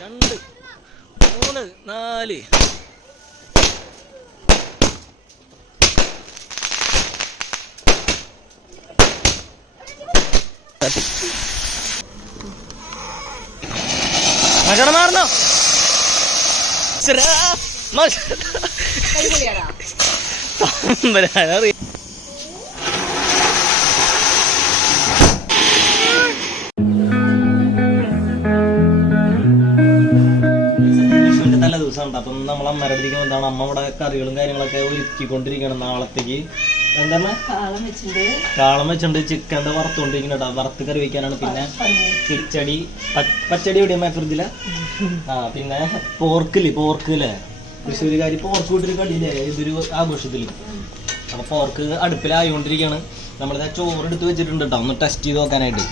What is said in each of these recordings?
രണ്ട് മൂന്ന് നാല്. മകട മാറണോ? അറിയാം. അപ്പം നമ്മൾ അമ്മയുടെ അടുത്തേക്ക് അമ്മ ഇവിടെ കറികളും കാര്യങ്ങളൊക്കെ ഒരുക്കിക്കൊണ്ടിരിക്കണം നാളത്തേക്ക്. എന്താണ്? കാളം വെച്ചിട്ടുണ്ട്. ചിക്കന്റെ വറുത്തുകൊണ്ടിരിക്കുന്നുണ്ട് വറുത്ത് കറി വെക്കാനാണ്. പിന്നെ കിച്ചടി പച്ചടി എവിടെയാ ഫ്രിഡ്ജിൽ ആ പിന്നെ പോർക്കിൽ പോർക്കില്ലേ തൃശ്ശൂരുകാരി പോർക്ക് വിട്ടൊരു കണ്ടില്ലേ ഇതൊരു ആഘോഷത്തിൽ. അപ്പൊ പോർക്ക് അടുപ്പിലായോണ്ടിരിക്കാണ് നമ്മളിത് ചോറ് എടുത്ത് വെച്ചിട്ടുണ്ട് കേട്ടോ. ഒന്ന് ടെസ്റ്റ് ചെയ്ത് നോക്കാനായിട്ട്.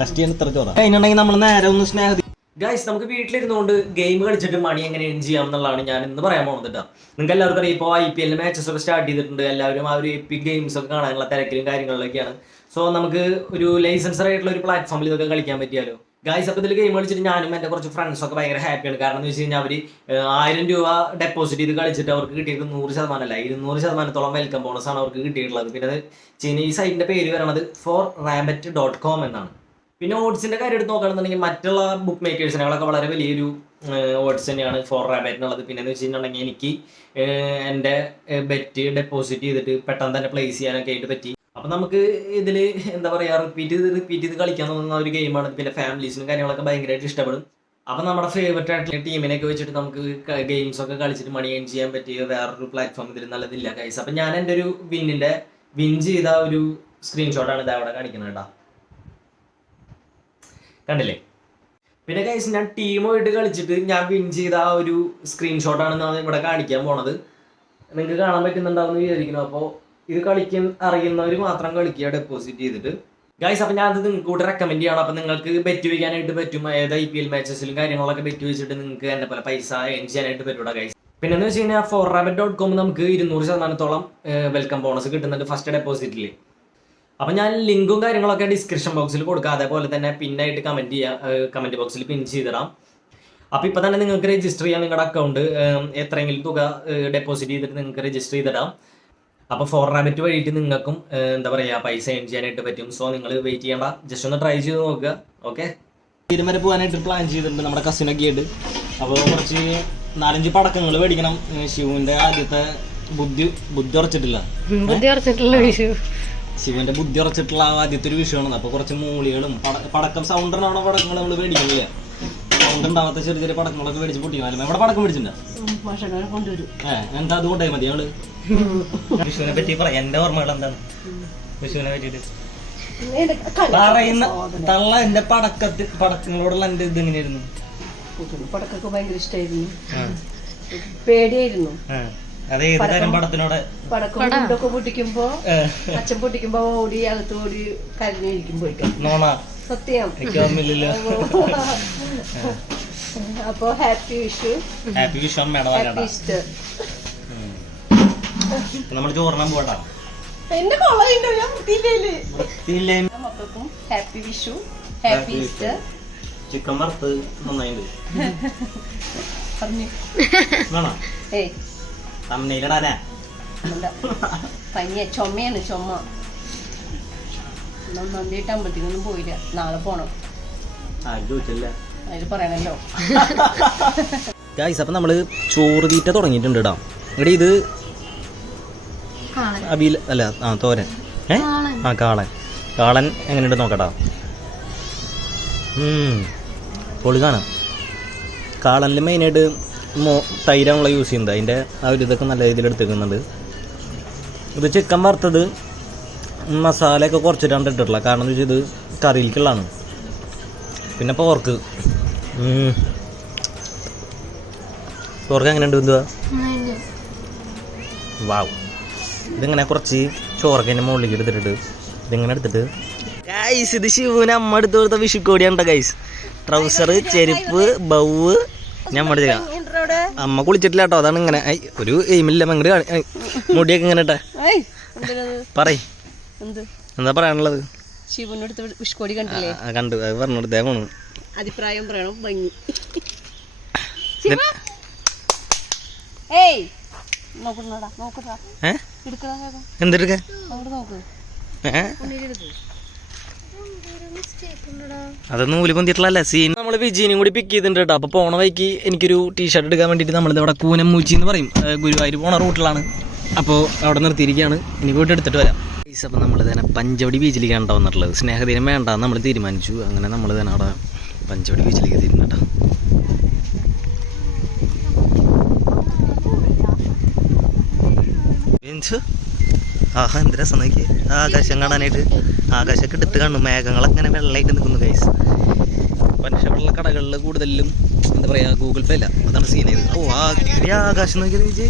ടെസ്റ്റ് ചെയ്യാൻ ഇത്ര ചോറാണ് അതിനുണ്ടെങ്കിൽ നമ്മൾ നേരെ ഒന്ന് സ്നേഹ ഗൈസ് നമുക്ക് വീട്ടിലിരുന്നുകൊണ്ട് ഗെയിം കളിച്ചിട്ട് മണി എങ്ങനെ എൻ ചെയ്യാം എന്നുള്ളതാണ് ഞാൻ ഇന്ന് പറയാൻ പോകുന്നത് കേട്ടോ നിങ്ങൾക്ക് എല്ലാവർക്കും അറിയാം ഇപ്പോൾ ഐ പി എല്ലിൽ മാച്ചസ് ഒക്കെ സ്റ്റാർട്ട് ചെയ്തിട്ടുണ്ട്. എല്ലാവരും ആ ഒരു എപ്പിക് ഗെയിംസ് ഒക്കെ കാണാനുള്ള തിരക്കിലും കാര്യങ്ങളിലൊക്കെയാണ്. സോ നമുക്ക് ഒരു ലൈസൻസർ ആയിട്ടുള്ള ഒരു പ്ലാറ്റ്ഫോമിൽ ഇതൊക്കെ കളിക്കാൻ പറ്റിയാലോ? ഗൈസ് അപ്പോൾ ഇതിൽ ഗെയിം കളിച്ചിട്ട് ഞാനും എന്റെ കുറച്ച് ഫ്രണ്ട്സ് ഒക്കെ ഭയങ്കര ഹാപ്പിയാണ് കാരണം എന്ന് വെച്ച് കഴിഞ്ഞാൽ അവർ ആയിരം രൂപ ഡെപ്പോസിറ്റ് ചെയ്ത് കളിച്ചിട്ട് അവർക്ക് കിട്ടിയത് നൂറ് ശതമാനമല്ല ഇരുന്നൂറ് ശതമാനത്തോളം വെൽക്കം ബോണസാണ് അവർക്ക് കിട്ടിയിട്ടുള്ളത്. പിന്നെ അത് ചെയ്യുന്ന ഈ സൈറ്റിന്റെ പേര് പറയണത് ഫോർ റാബറ്റ് ഡോട്ട് കോം എന്നാണ്. പിന്നെ ഓട്സിന്റെ കാര്യം എടുത്ത് നോക്കുകയാണെന്നുണ്ടെങ്കിൽ മറ്റുള്ള ബുക്ക് മേക്കേഴ്സിനേക്കാളൊക്കെ വളരെ വലിയൊരു ഓട്സ് തന്നെയാണ് ഫോർ റാബറ്റ് എന്നുള്ളത് പിന്നെ എന്ന് വെച്ചിട്ടുണ്ടെങ്കിൽ എനിക്ക് എന്റെ ബെറ്റ് ഡെപ്പോസിറ്റ് ചെയ്തിട്ട് പെട്ടെന്ന് തന്നെ പ്ലേസ് ചെയ്യാനൊക്കെ ആയിട്ട് പറ്റി. അപ്പൊ നമുക്ക് ഇതിൽ എന്താ പറയാ റിപ്പീറ്റ് ചെയ്ത് റിപ്പീറ്റ് ചെയ്ത് കളിക്കാൻ തോന്നുന്ന ഒരു ഗെയിമാണ് പിന്നെ ഫാമിലീസിനും കാര്യങ്ങളൊക്കെ ഭയങ്കരമായിട്ട് ഇഷ്ടപ്പെടും. അപ്പൊ നമ്മുടെ ഫേവററ്റ് ആയിട്ടുള്ള ടീമിനെയൊക്കെ വെച്ചിട്ട് നമുക്ക് ഗെയിംസ് ഒക്കെ കളിച്ചിട്ട് മണി ഏൺ ചെയ്യാൻ പറ്റിയ വേറൊരു പ്ലാറ്റ്ഫോം ഇതിൽ നല്ലതില്ല കൈസ് അപ്പൊ ഞാൻ എന്റെ ഒരു വിന്നിന്റെ വിൻ ചെയ്ത ഒരു സ്ക്രീൻഷോട്ടാണ് ഇത് അവിടെ കാണിക്കുന്നത് കേട്ടോ. കണ്ടില്ലേ? പിന്നെ കൈസ് ഞാൻ ടീമായിട്ട് കളിച്ചിട്ട് ഞാൻ വിൻ ചെയ്ത ആ ഒരു സ്ക്രീൻഷോട്ടാണ് ഞാൻ ഇവിടെ കാണിക്കാൻ പോണത്. നിങ്ങൾക്ക് കാണാൻ പറ്റുന്നുണ്ടാവും എന്ന് വിചാരിക്കുന്നു. അപ്പോൾ ഇത് കളിക്കാൻ അറിയുന്നവർ മാത്രം കളിക്കുക ഡെപ്പോസിറ്റ് ചെയ്തിട്ട്. ഗൈസ് അപ്പം ഞാനത് നിങ്ങൾക്ക് കൂടെ റെക്കമെൻഡ് ചെയ്യണം. അപ്പം നിങ്ങൾക്ക് ബെറ്റ് വയ്ക്കാനായിട്ട് പറ്റും. ഏത് ഐ പി എൽ മാച്ചസിലും കാര്യങ്ങളൊക്കെ ബെറ്റ് വെച്ചിട്ട് നിങ്ങൾക്ക് എന്നെ പോലെ പൈസ ഏൺ ചെയ്യാനായിട്ട് പറ്റൂടാ ഗൈസ് പിന്നെ എന്ന് വെച്ച് കഴിഞ്ഞാൽ ഫോർ റാബറ്റ് ഡോട്ട് കോം നമുക്ക് ഇരുന്നൂറ് ശതമാനത്തോളം വെൽക്കം ബോണസ് കിട്ടുന്നുണ്ട് ഫസ്റ്റ് ഡെപ്പോസിറ്റിൽ അപ്പൊ ഞാൻ ലിങ്കും കാര്യങ്ങളൊക്കെ ഡിസ്ക്രിപ്ഷൻ ബോക്സിൽ കൊടുക്കാം. അതേപോലെ തന്നെ പിന്നായിട്ട് കമന്റ് ചെയ്യാം കമന്റ് ബോക്സിൽ പിൻ ചെയ്തിടാം. അപ്പൊ ഇപ്പൊ തന്നെ നിങ്ങൾക്ക് രജിസ്റ്റർ ചെയ്യാം നിങ്ങളുടെ അക്കൗണ്ട് എത്രയെങ്കിലും തുക ഡെപ്പോസിറ്റ് ചെയ്തിട്ട് നിങ്ങൾക്ക് രജിസ്റ്റർ ചെയ്തിടാം. അപ്പോൾ ഫോർ റാബിറ്റ് വഴിയിട്ട് നിങ്ങൾക്കും എന്താ പറയാ പൈസ ഏൺ ചെയ്യാനായിട്ട് പറ്റും. സോ നിങ്ങൾ വെയിറ്റ് ചെയ്യണ്ട. ജസ്റ്റ് ഒന്ന് ട്രൈ ചെയ്ത് നോക്കുക. ഓക്കെ തീരുമാനം പോകാനായിട്ട് പ്ലാൻ ചെയ്തിട്ടുണ്ട് നമ്മുടെ കസിനൊക്കെ ആയിട്ട്. അപ്പോൾ കുറച്ച് നാലഞ്ച് പടക്കങ്ങൾ മേടിക്കണം. ശിവുവിന്റെ ആദ്യത്തെ ബുദ്ധി ബുദ്ധി ഉറച്ചിട്ടില്ല. ബുദ്ധി ഉറച്ചിട്ടില്ല വിഷു. ശിവന്റെ ബുദ്ധി ഉറച്ചിട്ടുള്ള ആ ആദ്യത്തെ ഒരു വിഷയമാണ്. അപ്പൊ കുറച്ച് മൂളികളും പടക്കം സൗണ്ടറിനാണോ പടക്കങ്ങൾ നമ്മൾ മേടിക്കുന്നില്ല സൗണ്ട് ഉണ്ടാവാത്ത ചെറിയ ചെറിയ പടക്കങ്ങളൊക്കെ മേടിച്ച് പൊട്ടിക്കണം എവിടെ പടക്കം മേടിച്ചിട്ടുണ്ടോ? ഏഹ് എന്താ അത് മതി അവൾ? വിഷുവിനെ പറ്റി പറയാം എന്റെ ഓർമ്മകൾ എന്താണ്? വിഷുവിനെ പറ്റിട്ട് പറയുന്ന തള്ള എന്റെ പടക്കത്തിൽ പടക്കങ്ങളോടുള്ള എന്റെ ഇത് എങ്ങനെയായിരുന്നു? പടക്കൊക്കെ ഭയങ്കര ഇഷ്ടമായിരുന്നു പേടിയായിരുന്നു. അത് ഏത് തരം പടത്തിനോടെ. പടക്കം പൊട്ടിക്കുമ്പോ അച്ഛൻ പൊട്ടിക്കുമ്പോ ഓടി അകത്ത് ഓടി കരഞ്ഞിരിക്കും പോയിക്കും നോണ. സത്യം. അപ്പൊ happy Vishu. Happy Vishu happy Easter. നമ്മൾ ചോറിനാൻ പോട്ടാ എന്റെ കൊള്ളയുണ്ടോ ഞാൻ മക്കൾക്കും happy Vishu happy Easter. Chicken വറുത്ത് നന്നായിട്ടുണ്ട് പറഞ്ഞു. വേണോ? ഏയ്. തമ്മയിലിടാനാ എന്താ പനിയ. ചുമയാണ് ചുമ. നന്ദിയിട്ട് അമ്പലത്തിക്കൊന്നും പോയില്ല. നാളെ പോണം. അതിൽ പറയണല്ലോ. ഗായ്സ് അപ്പം നമ്മൾ ചോറ് തീറ്റ തുടങ്ങിയിട്ടുണ്ട് കേട്ടോ ഇവിടെ ഇത് അവിയൽ അല്ല ആ തോരൻ. ഏ? ആ കാളൻ. കാളൻ എങ്ങനെയുണ്ട് നോക്കട്ടാ പൊളി കാണാം കാളനിൽ മെയിനായിട്ട് മോ യൂസ് ചെയ്യുന്നത്. അതിന്റെ ആ ഒരു ഇതൊക്കെ നല്ല രീതിയിൽ എടുത്തേക്കുന്നുണ്ട്. ഇത് ചിക്കൻ വറുത്തത് മസാലയൊക്കെ കുറച്ചിട്ടാണ് ഇട്ടിട്ടുള്ളത്. കാരണം എന്ന് വെച്ചാൽ ഇത് കറിയിലേക്കുള്ളതാണ്. പിന്നെ പോർക്ക് പോർക്ക് എങ്ങനെയുണ്ട് എന്തുവാ വാവ് ഇതിങ്ങനെ കുറച്ച് ചോറൊക്കെ മുകളിലേക്ക് എടുത്തിട്ട് ഇതിങ്ങനെ എടുത്തിട്ട് ഗൈസ് ഇത് ശിവന് അമ്മ എടുത്ത് കൊടുത്ത വിഷുക്കോടിയാണ് ഗൈസ് ട്രൗസർ ചെരുപ്പ് ബൗവ് ഞാൻ മടി ചെയ്യാം. അമ്മ കുളിച്ചിട്ടില്ല കേട്ടോ. അതാണ് ഇങ്ങനെ. ഒരു എയിമില്ല മങ്ങട് മുടിയൊക്കെ ഇങ്ങനെ ഇട്ടെ. പറയ്. എന്ത്? പറയാനുള്ളത്? ശിവനടുത്ത് വിഷ്കോടി കണ്ടില്ലേ? കണ്ടു. അത് പറഞ്ഞോട് ദേവണ് അഭിപ്രായം പറയണം. ഭംഗി. ഏയ്! നോക്കണടാ. എന്തെടുക്ക നോക്ക്. ഏ? അതൊന്നും നൂൽ പൊന്തിയിട്ടുള്ളല്ല സീൻ നമ്മൾ വിജയനും കൂടി പിക്ക് ചെയ്തിട്ടുണ്ട് കേട്ടോ അപ്പോൾ പോണ വഴിക്ക് എനിക്കൊരു ടീഷർട്ട് എടുക്കാൻ വേണ്ടിയിട്ട് നമ്മളിത് ഇവിടെ കൂനമ്മൂച്ചി എന്ന് പറയും. ഗുരുവായൂർ പോണ റൂട്ടിലാണ് അപ്പോൾ അവിടെ നിർത്തിയിരിക്കുകയാണ്. ഇനി വീട്ടിൽ എടുത്തിട്ട് വരാം. അപ്പോൾ നമ്മൾ തന്നെ പഞ്ചവടി ബീച്ചിലേക്കാണ് കേട്ടോ വന്നിട്ടുള്ളത്. സ്നേഹദിനം വേണ്ട നമ്മൾ തീരുമാനിച്ചു. അങ്ങനെ നമ്മൾ തന്നെ അവിടെ പഞ്ചവടി ബീച്ചിലേക്ക് തിരിഞ്ഞു കേട്ടോ മീൻസ് ആഹാ എന്ത് രസം നോക്കി? ആകാശം കാണാനായിട്ട് ആകാശമൊക്കെ എടുത്ത് കാണും. മേഘങ്ങളൊക്കെ ഇങ്ങനെ വെള്ളമായിട്ട് നിൽക്കുന്നു ഗൈസ് മനുഷ്യരുള്ള കടകളിൽ കൂടുതലും എന്താ പറയാ ഗൂഗിൾ പേ അല്ല. അതാണ് സീൻ ഓ ആ ആകാശം നോക്കിയത്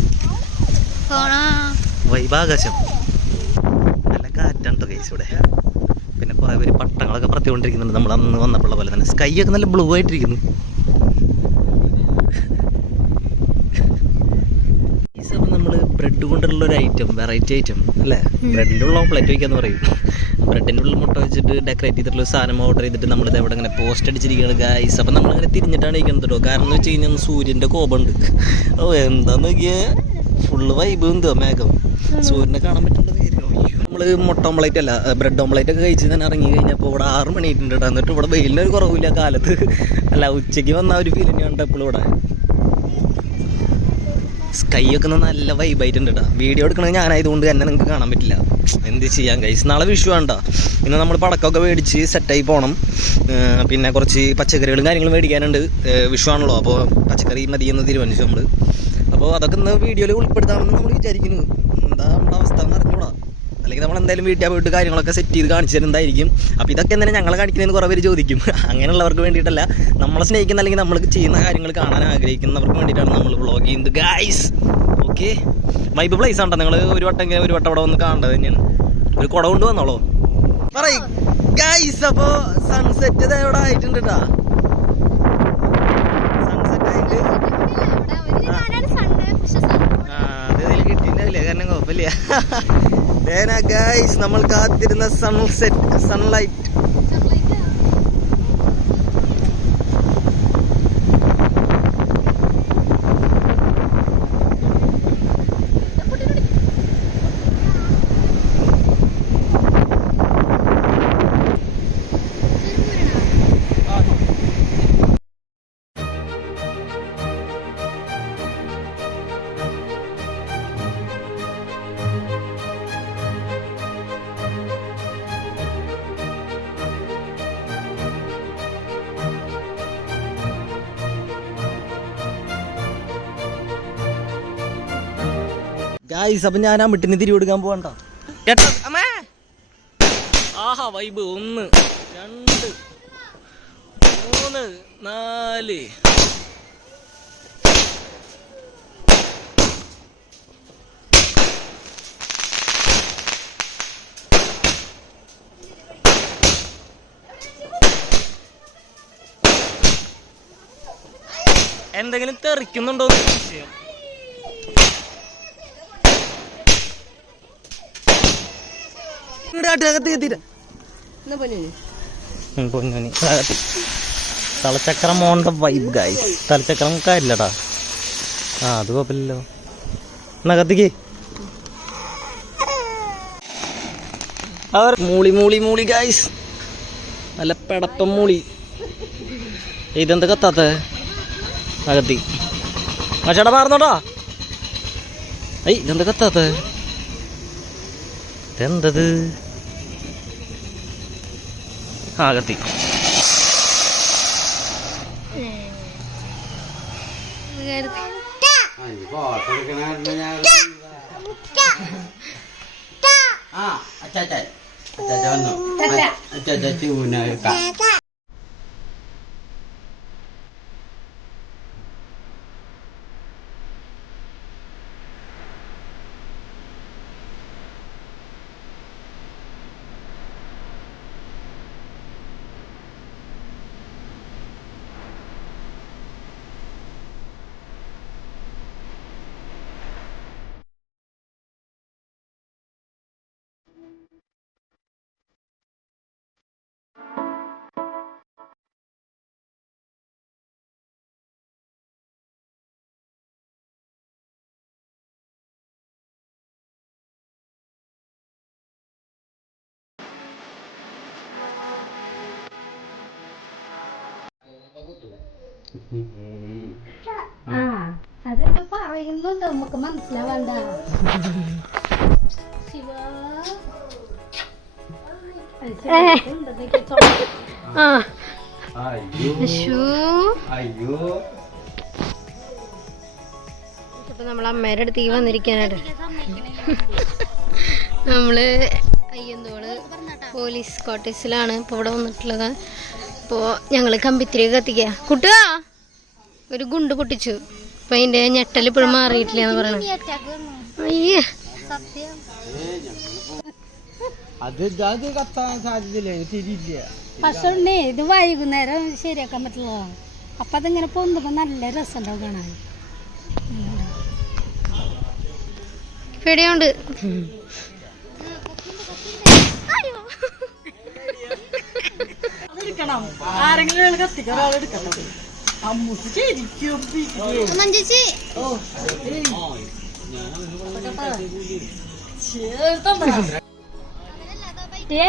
ആകാശം. നല്ല കാറ്റാണ് ഗൈസ് ഇവിടെ. പിന്നെ കുറേ പേര് പട്ടങ്ങളൊക്കെ പ്രത്യേകൊണ്ടിരിക്കുന്നുണ്ട് നമ്മൾ അന്ന് വന്നപ്പോൾ പോലെ തന്നെ. സ്കൈ ഒക്കെ നല്ല ബ്ലൂ ആയിട്ടിരിക്കുന്നു നമ്മൾ ബ്രെഡ് കൊണ്ടുള്ള ഒരു ഐറ്റം വെറൈറ്റി ഐറ്റം അല്ലേ? ബ്രെഡിന്റെ ഉള്ള ഓംപ്ലേറ്റ് വയ്ക്കാന്ന് പറയും. ബ്രെഡിന്റെ ഉള്ളിൽ മുട്ട വെച്ചിട്ട് ഡെക്കറേറ്റ് ചെയ്തിട്ടുള്ള ഒരു സാധനം ഓർഡർ ചെയ്തിട്ട് നമ്മൾ എവിടെ ഇങ്ങനെ പോസ്റ്റ് അടിച്ചിരിക്കുകയാണ് ഗൈസ് അപ്പം നമ്മളിങ്ങനെ തിരിഞ്ഞിട്ടാണ് ഇരിക്കുന്നത് കേട്ടോ കാരണം എന്ന് വെച്ച് കഴിഞ്ഞാൽ സൂര്യന്റെ കോപമുണ്ട്. ഓ എന്താന്ന് നോക്കിയാൽ ഫുള്ള് വൈബ് എന്തോ മേഘം. സൂര്യനെ കാണാൻ പറ്റുന്ന പേര്. നമ്മൾ മുട്ട ഓംപ്ലേറ്റ് അല്ല ബ്രെഡ് ഓംപ്ലേറ്റ് ഒക്കെ കഴിച്ച് തന്നെ ഇറങ്ങി കഴിഞ്ഞപ്പോൾ ഇവിടെ ആറ് മണി ആയിട്ടുണ്ട് എന്നിട്ട് ഇവിടെ വെയിലിനൊരു കുറവില്ല കാലത്ത്. അല്ല ഉച്ചയ്ക്ക് വന്ന ഒരു ഫീൽ ഉണ്ട് എപ്പോഴും ഇവിടെ? സ്കൈ ഒക്കെ നല്ല വൈബായിട്ടുണ്ട് കേട്ടോ വീഡിയോ എടുക്കണത് ഞാനായതുകൊണ്ട് തന്നെ നിങ്ങൾക്ക് കാണാൻ പറ്റില്ല. എന്ത് ചെയ്യാൻ കൈസ് നാളെ വിഷു വേണ്ട ഇന്ന് നമ്മൾ പടക്കമൊക്കെ മേടിച്ച് സെറ്റായി പോകണം പിന്നെ കുറച്ച് പച്ചക്കറികളും കാര്യങ്ങളും മേടിക്കാനുണ്ട്. വിഷു ആണല്ലോ അപ്പോൾ പച്ചക്കറി മതി എന്ന് തീരുമാനിച്ചു നമ്മൾ അപ്പോൾ അതൊക്കെ ഇന്ന് വീഡിയോയിൽ ഉൾപ്പെടുത്താമെന്ന് നമ്മൾ വിചാരിക്കുന്നു. എന്താ നമ്മുടെ അവസ്ഥ എന്ന് അറിഞ്ഞൂടാ. അല്ലെങ്കിൽ നമ്മൾ എന്തായാലും വീട്ടിൽ പോയിട്ട് കാര്യങ്ങളൊക്കെ സെറ്റ് ചെയ്ത് കാണിച്ചു തരുന്നതായിരിക്കും അപ്പോൾ ഇതൊക്കെ എന്തായാലും ഞങ്ങളെ കാണിക്കുന്നതെന്ന് കുറേ പേര് ചോദിക്കും. അങ്ങനെയുള്ളവർക്ക് വേണ്ടിയിട്ടല്ല. നമ്മളെ സ്നേഹിക്കുന്ന അല്ലെങ്കിൽ നമ്മൾ ചെയ്യുന്ന കാര്യങ്ങൾ കാണാൻ ആഗ്രഹിക്കുന്നവർക്ക് വേണ്ടിയിട്ടാണ് നമ്മൾ വ്ളോഗ് ചെയ്യുന്നത്. ഗായ്സ് ഓക്കെ വൈബ് പ്ലേസ് ആണ്ടോ നിങ്ങൾ ഒരു വട്ടം ഇങ്ങനെ ഒരു വട്ടം അവിടെ വന്ന് കാണേണ്ടത് തന്നെയാണ്. ഒരു കുട കൊണ്ട് വന്നോളോ. പറയ്. ഗായ്സ് അപ്പോൾ സൺസെറ്റ് ഇവിടെ ആയിട്ടുണ്ട് കേട്ടോ സൺസെറ്റ് ആയിട്ട് ആ, അത് ഇതിൽ കാരണം കുഴപ്പമില്ല. ഗൈസ് നമ്മൾ കാത്തിരുന്ന സൺസെറ്റ് സൺലൈറ്റ് ഗായ്സ് അപ്പൊ ഞാൻ ആ മിട്ടിന് തിരി കൊടുക്കാൻ പോകണ്ട കേട്ടോ? അമ്മേ. ആഹാ വൈബ് ഒന്ന് രണ്ട് മൂന്ന് നാല്. എന്തെങ്കിലും തെറിക്കുന്നുണ്ടോ എന്ന് സംശയം ഇങ്ങോട്ട് അകത്ത് കത്തിയിട്ട് എന്നാ പൊന്നു പൊന്നോനി അകത്ത്. തലച്ചക്രം വൈബ് ഗായ്സ് തലച്ചക്രം കാര്യമില്ലടാ. ആ അത് കുഴപ്പമില്ലല്ലോ. എന്നാ കത്തിക്ക് അവർ മൂളി മൂളി മൂളി ഗായ്സ് നല്ല പെടപ്പം മൂളി. ഇതെന്ത് കത്താത്ത? അകത്തി. ആ ചേട്ടാ മാറുന്നോടാ ഐ ഇതെന്ത് കത്താത്ത? ഇതെന്തത്? ആ കത്തി ആ അച്ഛാ അച്ഛാ അച്ഛാ വന്നു അച്ഛാ അച്ഛാ ചൂന ആ അതൊക്കെ അമ്മേടെ അടുത്തേക്ക് വന്നിരിക്കാനായിട്ട് നമ്മൾ അയ്യന്തോൾ പോലീസ് ക്വാർട്ടേഴ്സിലാണ് ഇപ്പൊ ഇവിടെ വന്നിട്ടുള്ളത്. ഇപ്പോ ഞങ്ങൾ കമ്പിത്തിരി കത്തിക്ക. കുട്ടുക ഒരു ഗുണ്ട് പൊട്ടിച്ചു. അപ്പൊ അതിന്റെ ഞെട്ടൽ ഇപ്പോഴും മാറിയിട്ടില്ല എന്ന് പറയണം അയ്യേ. അത് അത് കത്താൻ സാധ്യതയില്ല ശരിയില്ല പക്ഷേ ഉണ്ടേ ഇത് വൈകുന്നേരം ശരിയാക്കാൻ പറ്റുള്ളതാണ് അപ്പൊ അതിങ്ങനെ പൊന്തുമ്പോ നല്ല രസമുണ്ടാവും കാണാൻ. പേടിയുണ്ട് ആരെങ്കിലും കത്തിക്കാൻ ഒരാളെടുക്കണം അമ്മൂസ് ശരിക്കും മഞ്ജുച്ചി ഏ?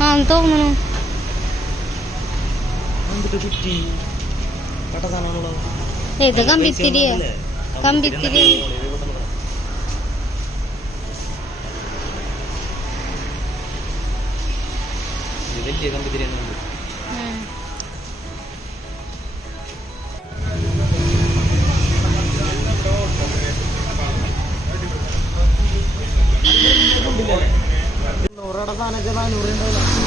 ആ തോന്നുന്നു കുറ്റി കട്ട? സാധനമാണുള്ളത് ഇത് കമ്പിത്തിരിയ കമ്പിത്തിരി. നൂറയുടെ സാധനമൊക്കെ നാനൂറ് ഉണ്ടാവില്ല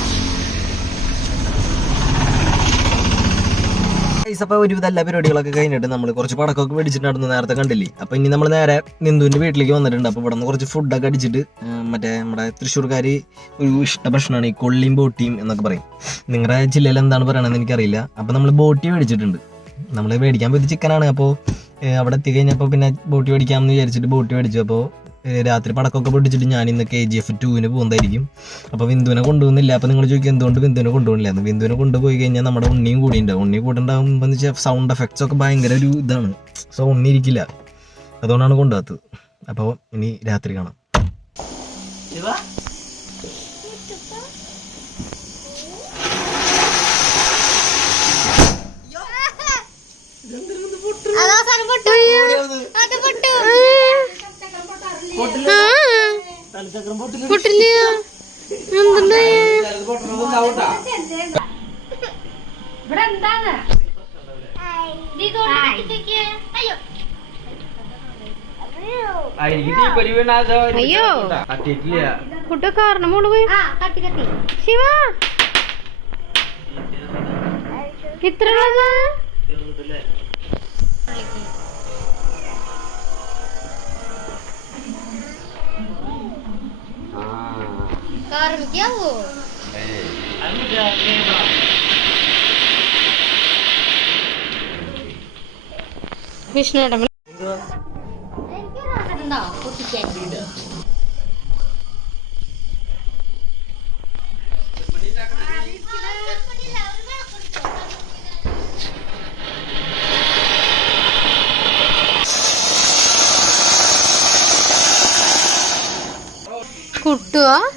അപ്പോൾ ഒരു എല്ലാ പരിപാടികളൊക്കെ കഴിഞ്ഞിട്ട് നമ്മൾ കുറച്ച് പടക്കമൊക്കെ മേടിച്ചിട്ടുണ്ടായിരുന്നു നേരത്തെ കണ്ടില്ലേ? അപ്പോൾ ഇനി നമ്മൾ നേരെ നിന്ദുവിന്റെ വീട്ടിലേക്ക് വന്നിട്ടുണ്ട്. അപ്പോൾ ഇവിടെ നിന്ന് കുറച്ച് ഫുഡൊക്കെ അടിച്ചിട്ട് മറ്റേ നമ്മുടെ തൃശ്ശൂർക്കാർ ഒരു ഇഷ്ട ഭക്ഷണമാണ് ഈ കൊള്ളിയും ബോട്ടിയും എന്നൊക്കെ പറയും. നിങ്ങളുടെ ജില്ലയിൽ എന്താണ് പറയണതെന്ന് എനിക്കറിയില്ല. അപ്പോൾ നമ്മൾ ബോട്ടി മേടിച്ചിട്ടുണ്ട്. നമ്മൾ മേടിക്കാൻ പോയത് ചിക്കനാണ് അപ്പോൾ അവിടെ എത്തി കഴിഞ്ഞപ്പോൾ പിന്നെ ബോട്ടി മേടിക്കാമെന്ന് വിചാരിച്ചിട്ട് ബോട്ടി മേടിച്ചു. അപ്പോൾ രാത്രി പടക്കമൊക്കെ പൊട്ടിച്ചിട്ട് ഞാൻ ഇന്ന് കെ ജി എഫ് ടുവിന് പോകുന്നതായിരിക്കും. അപ്പോൾ ബിന്ദുവിനെ കൊണ്ടുപോകുന്നില്ല അപ്പോൾ നിങ്ങൾ ചോദിക്കും എന്തുകൊണ്ട് ബിന്ദുവിനെ കൊണ്ടുപോകുന്നില്ല എന്ന് ബിന്ദുവിനെ കൊണ്ടുപോയി കഴിഞ്ഞാൽ നമ്മുടെ ഉണ്ണിയും കൂടി ഉണ്ടാവും ഉണ്ണി കൂടെ ഉണ്ടാകുമ്പോൾ എന്ന് വെച്ചാൽ സൗണ്ട് എഫക്ട്സ് ഒക്കെ ഭയങ്കര ഒരു ഇതാണ്. സോ ഉണ്ണി ഇരിക്കില്ല. അതുകൊണ്ടാണ് കൊണ്ടുപോകാത്തത്. അപ്പോൾ ഇനി രാത്രി കാണാം. അതാ സാധനം പൊട്ടു. അത് പൊട്ടു. പൊട്ടില്ല. എന്തുണ്ടായ ഇവിടെ എന്താണ് അയ്യോ. കുട്ടി കുട്ട കാരണം മോൾ പോയി. ശിവ. ഇത്ര ഉള്ളത് കാർമിക്കാവോ വിഷ്ണുടെ പൊട്ടിക്കാൻ കുട്ടുവാ നോക്കാണ്ട് വരുന്നു നായനെ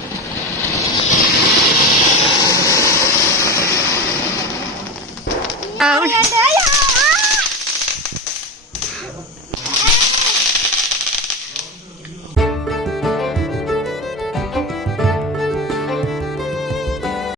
ആ,